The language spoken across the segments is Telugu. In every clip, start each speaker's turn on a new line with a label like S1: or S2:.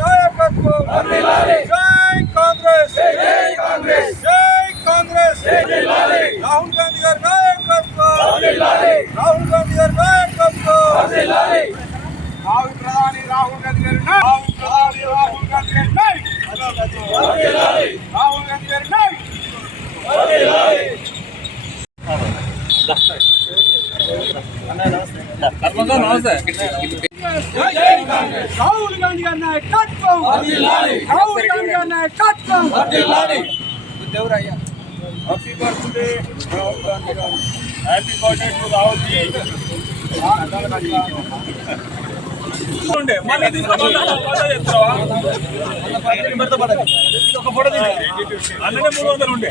S1: నాయకత్వం జై కాంగ్రెస్ జై కాంగ్రెస్ జై కాంగ్రెస్ రాహుల్ గాంధీ గారి నాయకత్వం రాహుల్ గాంధీ గారి నాయకత్వం రాహుల్ ప్రధాని రాహుల్ గాంధీ గారి నాయకత్వం ప్రధాని రాహుల్ గాంధీ గారి నాయకత్వం రాహుల్ గాంధీ గారి నాయకత్వం రాహుల్ గాంధీ గారి నాయకత్వం. రాహుల్ గాంధీ గారి నాయకత్వం. హ్యాపీ బర్త్డే రాహుల్ గాంధీ గారు. Happy birthday to Rahul ji ఉండే మళ్ళీ ఒక ఫోటో అన్ననే మూడు వందలు ఉండే.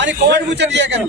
S1: అని కోడి ముచ్చట చేయగలను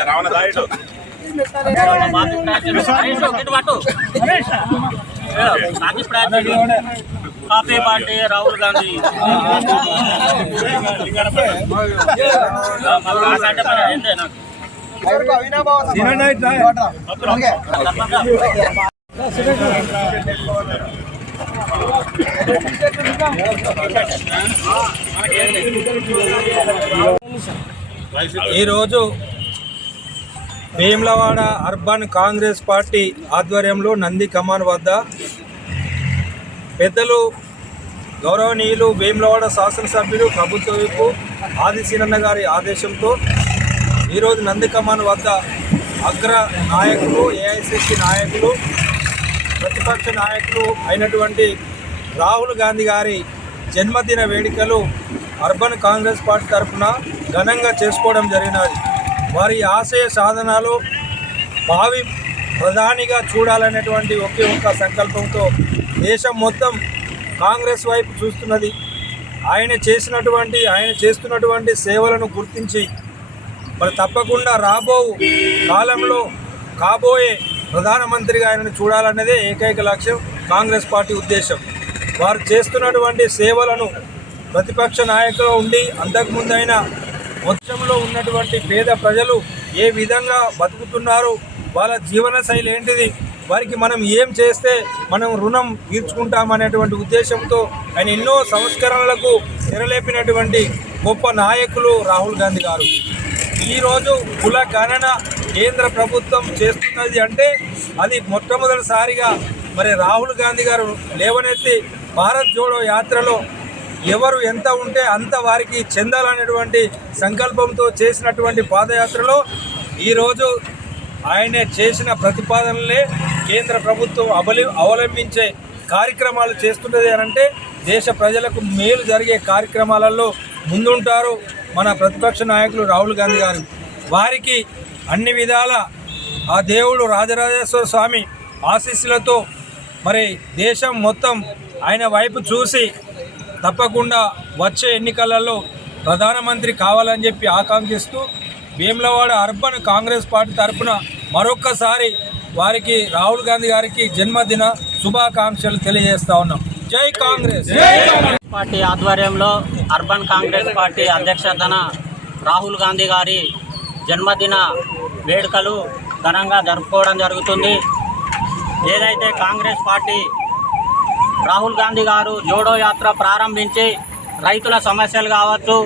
S1: రాహుల్ గారు బాగుపడుతుంది నేను కూడా నేను
S2: హ్యాపీ బర్త్డే రాహుల్ గాంధీ.
S1: ఈరోజు వేములవాడ అర్బన్ కాంగ్రెస్ పార్టీ ఆధ్వర్యంలో నంది కమాన్ వద్ద పెద్దలు గౌరవనీయులు వేములవాడ శాసనసభ్యులు ప్రభుత్వ వైపు ఆదిశీనన్న గారి ఆదేశంతో ఈరోజు నందికమాన్ వద్ద అగ్ర నాయకులు ఏఐసిసి నాయకులు ప్రతిపక్ష నాయకులు అయినటువంటి రాహుల్ గాంధీ గారి జన్మదిన వేడుకలు అర్బన్ కాంగ్రెస్ పార్టీ తరఫున ఘనంగా చేసుకోవడం జరిగినది. వారి ఆశయ సాధనాలు భావి ప్రధానిగా చూడాలనేటువంటి ఒకే ఒక్క సంకల్పంతో దేశం మొత్తం కాంగ్రెస్ వైపు చూస్తున్నది. ఆయన చేసినటువంటి ఆయన చేస్తున్నటువంటి సేవలను గుర్తించి మరి తప్పకుండా రాబో కాలంలో కాబోయే ప్రధానమంత్రిగా ఆయనను చూడాలన్నదే ఏకైక లక్ష్యం కాంగ్రెస్ పార్టీ ఉద్దేశం. వారు చేస్తున్నటువంటి సేవలను ప్రతిపక్ష నాయకులు ఉండి అంతకుముందైనా మొత్తంలో ఉన్నటువంటి పేద ప్రజలు ఏ విధంగా బతుకుతున్నారు వాళ్ళ జీవన శైలి ఏంటిది వారికి మనం ఏం చేస్తే మనం రుణం తీర్చుకుంటామనేటువంటి ఉద్దేశంతో ఆయన ఎన్నో సంస్కరణలకు తెరలేపినటువంటి గొప్ప నాయకులు రాహుల్ గాంధీ గారు. ఈరోజు కుల గణన కేంద్ర ప్రభుత్వం చేస్తున్నది అంటే అది మొట్టమొదటిసారిగా మరి రాహుల్ గాంధీ గారు లేవనెత్తి భారత్ జోడో యాత్రలో ఎవరు ఎంత ఉంటే అంత వారికి చెందాలనేటువంటి సంకల్పంతో చేసినటువంటి పాదయాత్రలో ఈరోజు ఆయన చేసిన ప్రతిపాదనలే కేంద్ర ప్రభుత్వం అవలి అవలంబించే కార్యక్రమాలు చేస్తున్నది అనంటే దేశ ప్రజలకు మేలు జరిగే కార్యక్రమాలలో ముందుంటారు మన ప్రతిపక్ష నాయకులు రాహుల్ గాంధీ గారు. వారికి అన్ని విధాల ఆ దేవుడు రాజరాజేశ్వర స్వామి ఆశీస్సులతో మరి దేశం మొత్తం ఆయన వైపు చూసి తప్పకుండా వచ్చే ఎన్నికలలో ప్రధానమంత్రి కావాలని చెప్పి ఆకాంక్షిస్తూ భీమలవాడ అర్బన్ కాంగ్రెస్ పార్టీ తరఫున మరొక్కసారి వారికి రాహుల్ గాంధీ గారికి జన్మదిన శుభాకాంక్షలు తెలియజేస్తా ఉన్నాం. జై కాంగ్రెస్!
S2: పార్టీ ఆధ్వర్యంలో అర్బన్ కాంగ్రెస్ పార్టీ అధ్యక్షతన రాహుల్ గాంధీ గారి జన్మదిన వేడుకలు ఘనంగా జరుపుకోవడం జరుగుతుంది. ఏదైతే కాంగ్రెస్ పార్టీ రాహుల్ గాంధీ గారు జోడో యాత్ర ప్రారంభించి రైతుల సమస్యలు కావచ్చు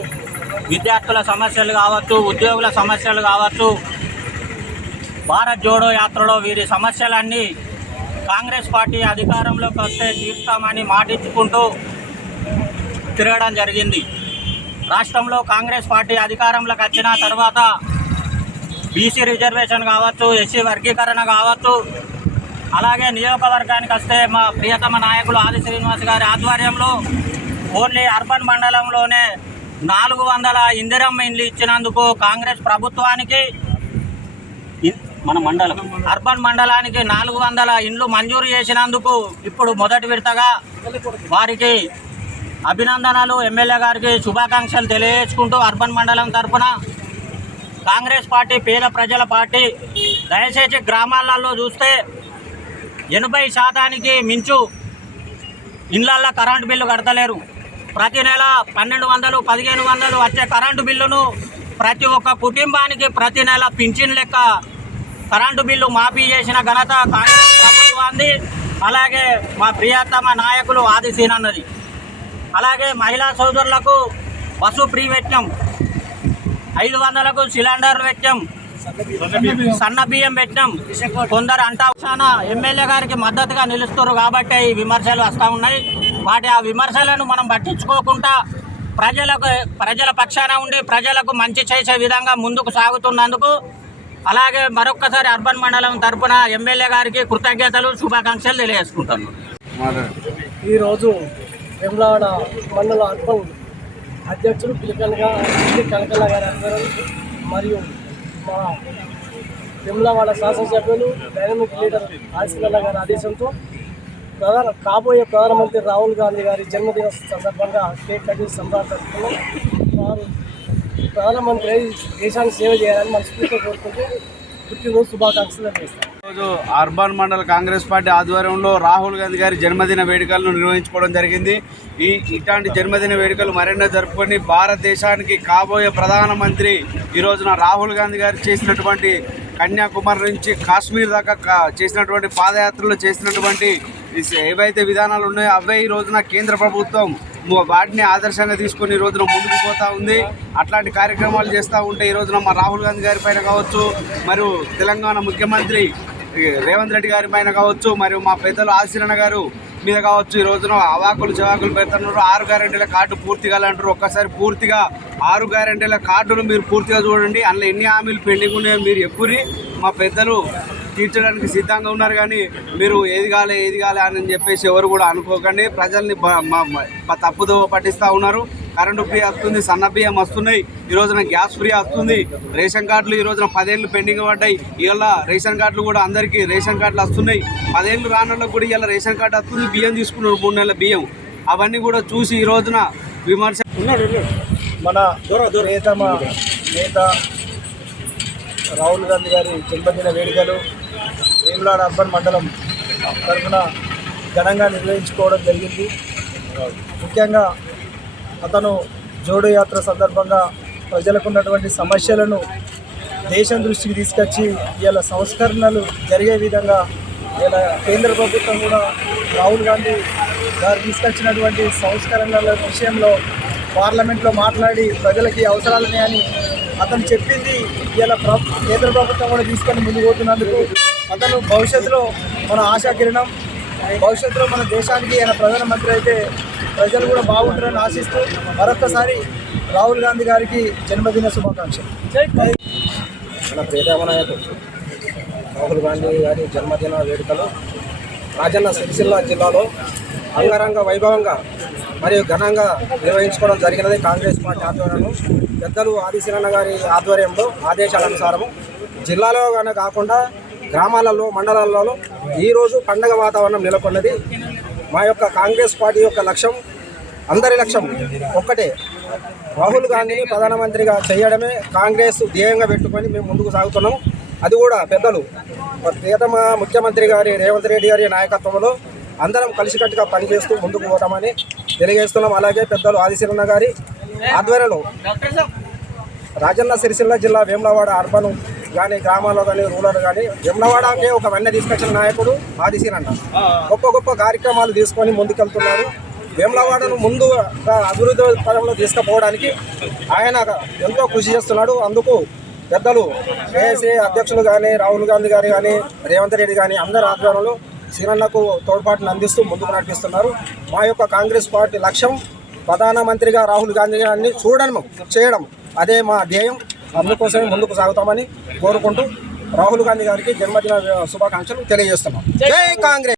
S2: విద్యార్థుల సమస్యలు కావచ్చు ఉద్యోగుల సమస్యలు కావచ్చు భారత్ జోడో యాత్రలో వీరి సమస్యలన్నీ కాంగ్రెస్ పార్టీ అధికారంలోకి వస్తే తీర్స్తామని మాటిచ్చుకుంటూ తిరగడం జరిగింది. రాష్ట్రంలో కాంగ్రెస్ పార్టీ అధికారంలోకి వచ్చిన తర్వాత బీసీ రిజర్వేషన్ కావచ్చు ఎస్సీ వర్గీకరణ కావచ్చు అలాగే నియోజకవర్గానికి వస్తే మా ప్రియతమ నాయకులు ఆది శ్రీనివాస్ గారి ఆధ్వర్యంలో ఓన్లీ అర్బన్ మండలంలోనే నాలుగు వందల ఇందిరమ్మ ఇండ్లు ఇచ్చినందుకు కాంగ్రెస్ ప్రభుత్వానికి మన మండలం అర్బన్ మండలానికి నాలుగు వందల ఇండ్లు మంజూరు చేసినందుకు ఇప్పుడు మొదటి విడతగా వారికి అభినందనలు ఎమ్మెల్యే గారికి శుభాకాంక్షలు తెలియజేసుకుంటూ అర్బన్ మండలం తరఫున కాంగ్రెస్ పార్టీ పేద ప్రజల పార్టీ దయచేసి గ్రామాలలో చూస్తే ఎనభై శాతానికి మించు ఇండ్లల్లో కరెంటు బిల్లు కడతలేరు. ప్రతి నెల పన్నెండు వందలు పదిహేను వందలు వచ్చే కరెంటు బిల్లును ప్రతి ఒక్క కుటుంబానికి ప్రతి నెల పింఛన్ లెక్క కరెంటు బిల్లు మాఫీ చేసిన ఘనత కాంగ్రెస్ ప్రభుత్వాన్ని అలాగే మా ప్రియతమ నాయకులు ఆది సీనన్నది అలాగే మహిళా సోదరులకు బస్సు ఫ్రీ పెట్టాం ఐదు వందలకు సిలిండర్లు పెట్టాం సన్న బియ్యం పెట్టినాం. కొందరు అంటా ఎమ్మెల్యే గారికి మద్దతుగా నిలుస్తారు కాబట్టి ఈ విమర్శలు వస్తూ ఉన్నాయి. వాటి ఆ విమర్శలను మనం పట్టించుకోకుండా ప్రజలకు ప్రజల పక్షాన ఉండి ప్రజలకు మంచి చేసే విధంగా ముందుకు సాగుతున్నందుకు అలాగే మరొక్కసారి అర్బన్ మండలం తరఫున ఎమ్మెల్యే గారికి కృతజ్ఞతలు శుభాకాంక్షలు తెలియజేసుకుంటాను
S3: ఈరోజు వెమ్లాడ మండల అర్బన్ అధ్యక్షులు పిలకనగా కనకల్ల గారి మరియు మా వెమ్లవాడ శాసనసభ్యులు డైనమిక్ లీడర్ ఆసిఫల్లా గారి ఆదేశంతో ప్రధాన కాబోయే ప్రధానమంత్రి రాహుల్ గాంధీ గారి జన్మదిన సందర్భంగా కేక్ కటింగ్ సంబరాలు వారు ప్రధానమంత్రి దేశాన్ని సేవ చేయాలని మనస్ఫూర్తిగా కోరుకుంటూ పుట్టినరోజు శుభాకాంక్షలు చేస్తాం
S4: ఈరోజు అర్బన్ మండల కాంగ్రెస్ పార్టీ ఆధ్వర్యంలో రాహుల్ గాంధీ గారి జన్మదిన వేడుకలను నిర్వహించుకోవడం జరిగింది. ఈ ఇట్లాంటి జన్మదిన వేడుకలు మరెన్నో జరుపుకొని భారతదేశానికి కాబోయే ప్రధానమంత్రి ఈ రోజున రాహుల్ గాంధీ గారు చేసినటువంటి కన్యాకుమారి నుంచి కాశ్మీర్ దాకా చేసినటువంటి పాదయాత్రలు చేసినటువంటి ఏవైతే విధానాలు ఉన్నాయో అవే ఈ రోజున కేంద్ర ప్రభుత్వం వాటిని ఆదర్శంగా తీసుకొని ఈ రోజున ముందుకు పోతూ ఉంది. అట్లాంటి కార్యక్రమాలు చేస్తూ ఉంటే ఈ రోజున మా రాహుల్ గాంధీ గారి పైన కావచ్చు మరియు తెలంగాణ ముఖ్యమంత్రి రేవంత్ రెడ్డి గారి పైన కావచ్చు మరియు మా పెద్దలు ఆశీరణ గారు మీద కావచ్చు ఈ రోజున అవాకులు చవాకులు పెడుతున్నారు. ఆరు గ్యారెంటీల కార్డు పూర్తిగా అంటారు ఒక్కసారి పూర్తిగా ఆరు గ్యారెంటీల కార్డును మీరు పూర్తిగా చూడండి. అందులో ఎన్ని హామీలు పెండింగ్ ఉన్నాయో మీరు ఎప్పురి మా పెద్దలు తీర్చడానికి సిద్ధంగా ఉన్నారు కానీ మీరు ఏది కాలే ఏది కాలే అని చెప్పేసి ఎవరు కూడా అనుకోకండి. ప్రజల్ని తప్పుదో పట్టిస్తూ ఉన్నారు. కరెంటు ఫ్రీ వస్తుంది సన్న బియ్యం వస్తున్నాయి. ఈ రోజున గ్యాస్ ఫ్రీ వస్తుంది. రేషన్ కార్డులు ఈ రోజున పదేళ్ళు పెండింగ్ పడ్డాయి. ఇవాళ రేషన్ కార్డులు కూడా అందరికీ రేషన్ కార్డులు వస్తున్నాయి. పదేళ్ళు రానులకు కూడా ఇవాళ రేషన్ కార్డు వస్తుంది. బియ్యం తీసుకున్నారు మూడు నెలల బియ్యం. అవన్నీ కూడా చూసి ఈ రోజున విమర్శ
S3: మన ప్రియతమ నేత రాహుల్ గాంధీ గారి జన్మదిన వేడుకలు వేములాడ అర్బన్ మండలం తరఫున ఘనంగా నిర్వహించుకోవడం జరిగింది. ముఖ్యంగా అతను జోడో యాత్ర సందర్భంగా ప్రజలకు ఉన్నటువంటి సమస్యలను దేశం దృష్టికి తీసుకొచ్చి ఇలా సంస్కరణలు జరిగే విధంగా ఇలా కేంద్ర ప్రభుత్వం కూడా రాహుల్ గాంధీ గారు తీసుకొచ్చినటువంటి సంస్కరణల విషయంలో పార్లమెంట్లో మాట్లాడి ప్రజలకి అవసరాలు ఉన్నాయని అతను చెప్పింది ఇలా ప్ర కేంద్ర ప్రభుత్వం కూడా తీసుకొని ముందుకు పోతున్నందుకు అతను భవిష్యత్తులో మన ఆశా కిరణం భవిష్యత్తులో మన దేశానికి ఆయన ప్రధానమంత్రి అయితే ప్రజలు కూడా బాగుంటారని ఆశిస్తూ మరొకసారి రాహుల్ గాంధీ గారికి జన్మదిన శుభాకాంక్షలు.
S5: మన ప్రియతమ నాయకుడు రాహుల్ గాంధీ గారి జన్మదిన వేడుకలు రాజన్న సిరిసిల్ల జిల్లాలో అంగరంగ వైభవంగా మరియు ఘనంగా నిర్వహించుకోవడం జరిగినది కాంగ్రెస్ పార్టీ ఆధ్వర్యంలో. పెద్దలు ఆదిశీలన్న గారి ఆధ్వర్యంలో ఆదేశాల అనుసారము. కానీ కాకుండా గ్రామాలలో మండలాలలో ఈరోజు పండగ వాతావరణం నెలకొన్నది. మా యొక్క కాంగ్రెస్ పార్టీ యొక్క లక్ష్యం అందరి లక్ష్యం ఒక్కటే. రాహుల్ గాంధీని ప్రధానమంత్రిగా చేయడమే కాంగ్రెస్ ధ్యేయంగా పెట్టుకొని మేము ముందుకు సాగుతున్నాం. అది కూడా పెద్దలు ప్రియతమ ముఖ్యమంత్రి గారి రేవంత్ రెడ్డి గారి నాయకత్వంలో అందరం కలిసికట్టుగా పనిచేస్తూ ముందుకు పోతామని తెలియజేస్తున్నాం. అలాగే పెద్దలు ఆదిశీలన్న గారి ఆధ్వర్యంలో రాజన్న సిరిసిల్ల జిల్లా వేములవాడ అర్బన్ కానీ గ్రామాల్లో కానీ రూరల్ కానీ వేములవాడకే ఒక వెన్న తీసుకొచ్చిన నాయకుడు ఆదిశీలన్న. గొప్ప గొప్ప కార్యక్రమాలు తీసుకొని ముందుకెళ్తున్నారు. వేములవాడను ముందు అభివృద్ధి పరంలో తీసుకుపోవడానికి ఆయన ఎంతో కృషి చేస్తున్నాడు. అందుకు పెద్దలు ఏఎస్ఏ అధ్యక్షులు కానీ రాహుల్ గాంధీ గారు కానీ రేవంత్ రెడ్డి కానీ అందరి ఆధ్వర్యంలో సీనన్నకు తోడ్పాటును అందిస్తూ ముందుకు నడిపిస్తున్నారు. మా యొక్క కాంగ్రెస్ పార్టీ లక్ష్యం ప్రధానమంత్రిగా రాహుల్ గాంధీ గారిని చూడడం చేయడం అదే మా ధ్యేయం. అందుకోసమే ముందుకు సాగుతామని కోరుకుంటూ రాహుల్ గాంధీ గారికి జన్మదిన శుభాకాంక్షలు తెలియజేస్తున్నాం. జై కాంగ్రెస్.